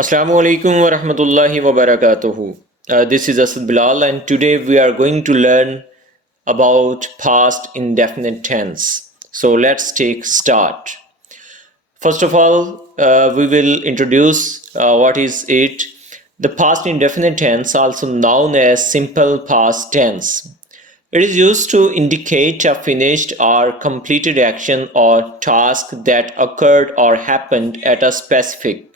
Assalamu alaikum wa rahmatullahi wa barakatuhu. This is Asad Bilal, and today we are going to learn about past indefinite tense. So let's take start. First of all, we will introduce what is it. The past indefinite tense, also known as simple past tense. It is used to indicate a finished or completed action or task that occurred or happened at a specific.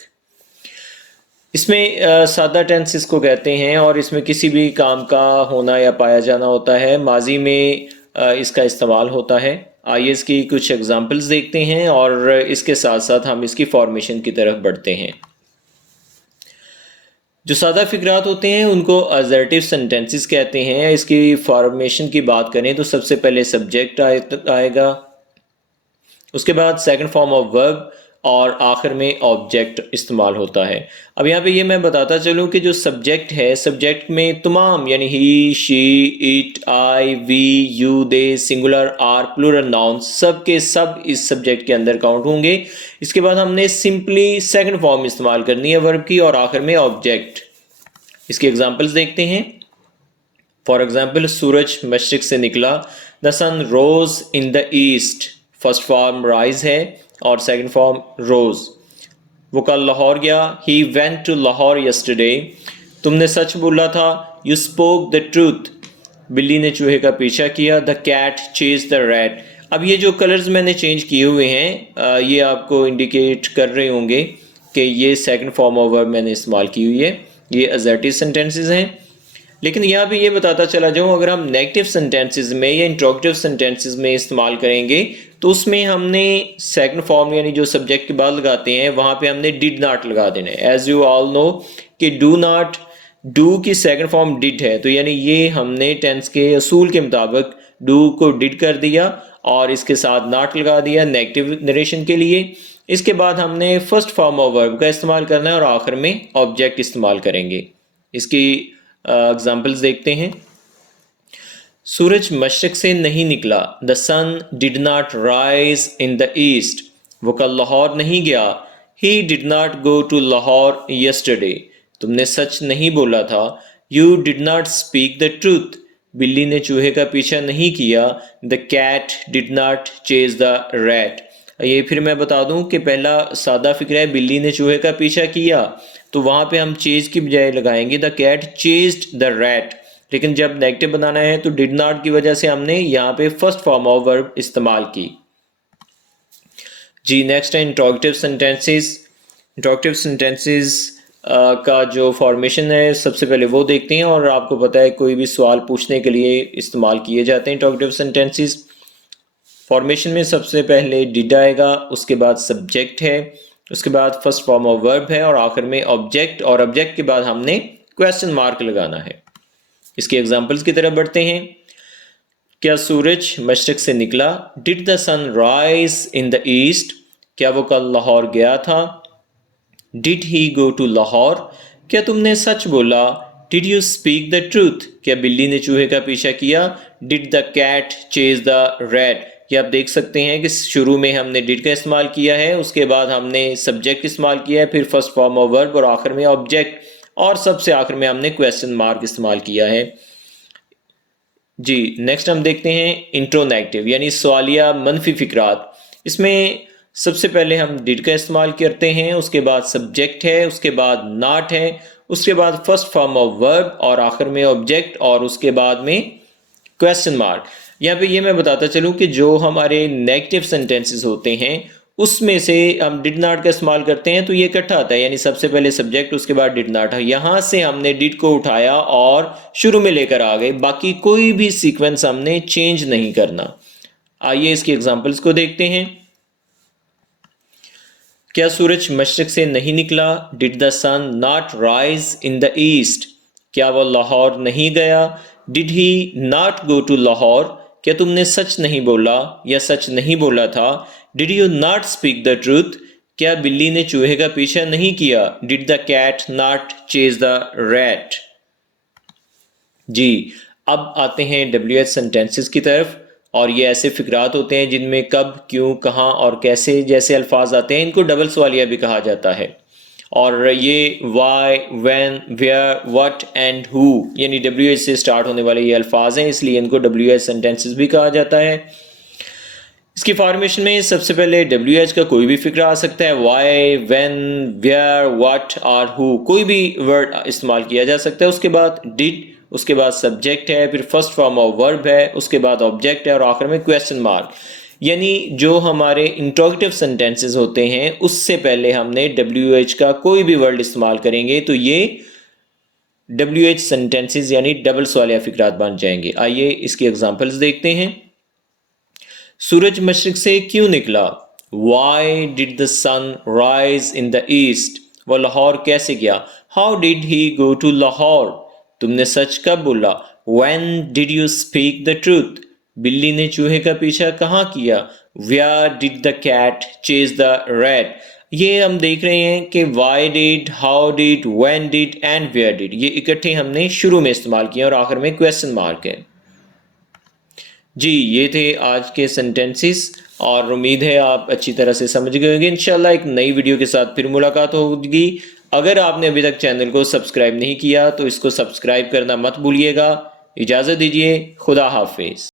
इसमें सादा tense इसको कहते हैं और इसमें किसी भी काम का होना या पाया जाना होता है। माजी में इसका इस्तेमाल होता है। आइए इसकी कुछ एग्जांपल्स देखते हैं और इसके साथ साथ हम इसकी फॉर्मेशन की तरफ बढ़ते हैं। जो सादा फिक्रात होते हैं उनको असर्टिव सेंटेंसेस कहते हैं। इसकी फॉर्मेशन की बात करें तो सबसे पहले सब्जेक्ट आएगा, उसके बाद सेकंड फॉर्म ऑफ वर्ब और आखिर में ऑब्जेक्ट इस्तेमाल होता है। अब यहाँ पे ये मैं बताता चलूँ कि जो सब्जेक्ट है, सब्जेक्ट में तमाम यानी he, she, it, I, we, you, they, singular, are, plural noun सब के सब इस सब्जेक्ट के अंदर काउंट होंगे। इसके बाद हमने सिंपली सेकंड फॉर्म इस्तेमाल करनी है वर्ब की और आखिर में ऑब्जेक्ट। इसके एग्जाम्पल्स देखते हैं। फॉर एग्जाम्पल, सूरज मशरिक से निकला। The sun rose in the east. First form rise है और सेकंड फॉर्म रोज। वो कल लाहौर गया। He went to Lahore yesterday. तुमने सच बोला था। You spoke the truth. बिल्ली ने चूहे का पीछा किया। The cat chase the rat. अब ये जो कलर्स मैंने चेंज किए हुए हैं ये आपको इंडिकेट कर रहे होंगे कि ये सेकंड फॉर्म ऑफ वर्ब मैंने इस्तेमाल की हुई है। ये असर्टिव सेंटेंसेस हैं। लेकिन यहाँ पे ये बताता चला जाऊँ, अगर हम नेगेटिव सेंटेंसेस में या इंट्रोगेटिव सेंटेंसेस में इस्तेमाल करेंगे तो उसमें हमने सेकंड फॉर्म यानी जो सब्जेक्ट के बाद लगाते हैं वहाँ पे हमने डिड नॉट लगा देना है। एज यू ऑल नो कि डू नॉट, डू की सेकंड फॉर्म डिड है, तो यानी ये हमने टेंस के असूल के मुताबिक डू को डिड कर दिया और इसके साथ नॉट लगा दिया नेगेटिव नरेशन के लिए। इसके बाद हमने फर्स्ट फॉर्म ऑफ वर्ब का इस्तेमाल करना है और आखिर में ऑब्जेक्ट इस्तेमाल करेंगे। इसकी एग्जाम्पल्स देखते हैं। सूरज मशरिक से नहीं निकला। The sun did not rise in the east. वो कल लाहौर नहीं गया। He did not go to Lahore yesterday. तुमने सच नहीं बोला था। You did not speak the truth. बिल्ली ने चूहे का पीछा नहीं किया। The cat did not chase the rat. ये फिर मैं बता दूं कि पहला सादा फिक्र है, बिल्ली ने चूहे का पीछा किया, तो वहाँ पे हम चेज की बजाय लगाएंगे the cat chased the rat. लेकिन जब नेगेटिव बनाना है तो डिड नॉट की वजह से हमने यहाँ पे फर्स्ट फॉर्म ऑफ वर्ब इस्तेमाल की। जी नेक्स्ट है इंट्रोगेटिव सेंटेंसेस। इंट्रोगेटिव सेंटेंसेस का जो फॉर्मेशन है सबसे पहले वो देखते हैं और आपको पता है कोई भी सवाल पूछने के लिए इस्तेमाल किए जाते हैं इंट्रोगेटिव सेंटेंसेस। फॉर्मेशन में सबसे पहले डिड आएगा, उसके बाद सब्जेक्ट है, उसके बाद फर्स्ट फॉर्म ऑफ वर्ब है और आखिर में ऑब्जेक्ट, और ऑब्जेक्ट के बाद हमने क्वेश्चन मार्क लगाना है। इसके एग्जांपल्स की तरफ बढ़ते हैं। क्या सूरज मशरिक से निकला। Did the sun rise in the east. क्या वो कल लाहौर गया था। Did he go to Lahore. क्या तुमने सच बोला। Did you speak the truth. क्या बिल्ली ने चूहे का पीछा किया। Did the cat chase the rat. ये आप देख सकते हैं कि शुरू में हमने डिड का इस्तेमाल किया है, उसके बाद हमने सब्जेक्ट इस्तेमाल किया है, फिर फर्स्ट फॉर्म ऑफ वर्ब और आखिर में ऑब्जेक्ट, और सबसे आखिर में हमने क्वेश्चन मार्क इस्तेमाल किया है। जी नेक्स्ट हम देखते हैं इंट्रोनेगेटिव यानी सवालिया मनफी फिक्रात। इसमें सबसे पहले हम डिड का इस्तेमाल करते हैं, उसके बाद सब्जेक्ट है, उसके बाद नॉट है, उसके बाद फर्स्ट फॉर्म ऑफ वर्ब और आखिर में ऑब्जेक्ट और उसके बाद में क्वेश्चन मार्क। यहाँ पे ये मैं बताता चलूँ कि जो हमारे नेगेटिव सेंटेंसेस होते हैं उसमें से हम डिड नॉट का इस्तेमाल करते हैं तो ये इकट्ठा आता है, यानी सबसे पहले सब्जेक्ट उसके बाद डिड नॉट है। यहाँ से हमने डिड को उठाया और शुरू में लेकर आ गए, बाकी कोई भी सीक्वेंस हमने चेंज नहीं करना। आइए इसकी एग्जांपल्स को देखते हैं। क्या सूरज मशरिक से नहीं निकला। Did the sun not rise in the east. क्या वो लाहौर नहीं गया। Did he not go to Lahore. क्या तुमने सच नहीं बोला या सच नहीं बोला था। Did you not speak the truth. क्या बिल्ली ने चूहे का पीछा नहीं किया। Did the cat not chase the rat. जी अब आते हैं WH सेंटेंसेस की तरफ, और ये ऐसे फिक्रात होते हैं जिनमें कब, क्यों, कहाँ और कैसे जैसे अल्फाज आते हैं। इनको डबल सवालिया भी कहा जाता है। और ये why, when, where, what and who यानी WH से स्टार्ट होने वाले ये अल्फाज हैं, इसलिए इनको WH सेंटेंसेस भी कहा जाता है। इसकी फॉर्मेशन में सबसे पहले WH का कोई भी फिक्र आ सकता है, वाई, व्हेन, वेयर, व्हाट और हु, कोई भी वर्ड इस्तेमाल किया जा सकता है। उसके बाद डिड, उसके बाद सब्जेक्ट है, फिर फर्स्ट फॉर्म ऑफ वर्ब है, उसके बाद ऑब्जेक्ट है और आखिर में क्वेश्चन मार्क। यानी जो हमारे इंट्रोगेटिव सेंटेंसेस होते हैं उससे पहले हमने WH का कोई भी वर्ड इस्तेमाल करेंगे तो ये WH सेंटेंसेस यानी डबल सवालिया फिक्रात बन जाएंगे। आइए इसकी एग्जांपल्स देखते हैं। सूरज मशरिक से क्यों निकला? Why did the sun rise in the east? वो लाहौर कैसे गया? How did he go to Lahore? तुमने सच कब बोला? When did you speak the truth? बिल्ली ने चूहे का पीछा कहाँ किया? Where did the cat chase the rat? ये हम देख रहे हैं कि why did, how did, when did and where did ये इकट्ठे हमने शुरू में इस्तेमाल किए और आखिर में क्वेश्चन मार्क है। जी ये थे आज के सेंटेंसेस और उम्मीद है आप अच्छी तरह से समझ गए होंगे। इंशाल्लाह एक नई वीडियो के साथ फिर मुलाकात होगी। अगर आपने अभी तक चैनल को सब्सक्राइब नहीं किया तो इसको सब्सक्राइब करना मत भूलिएगा। इजाज़त दीजिए, खुदा हाफिज।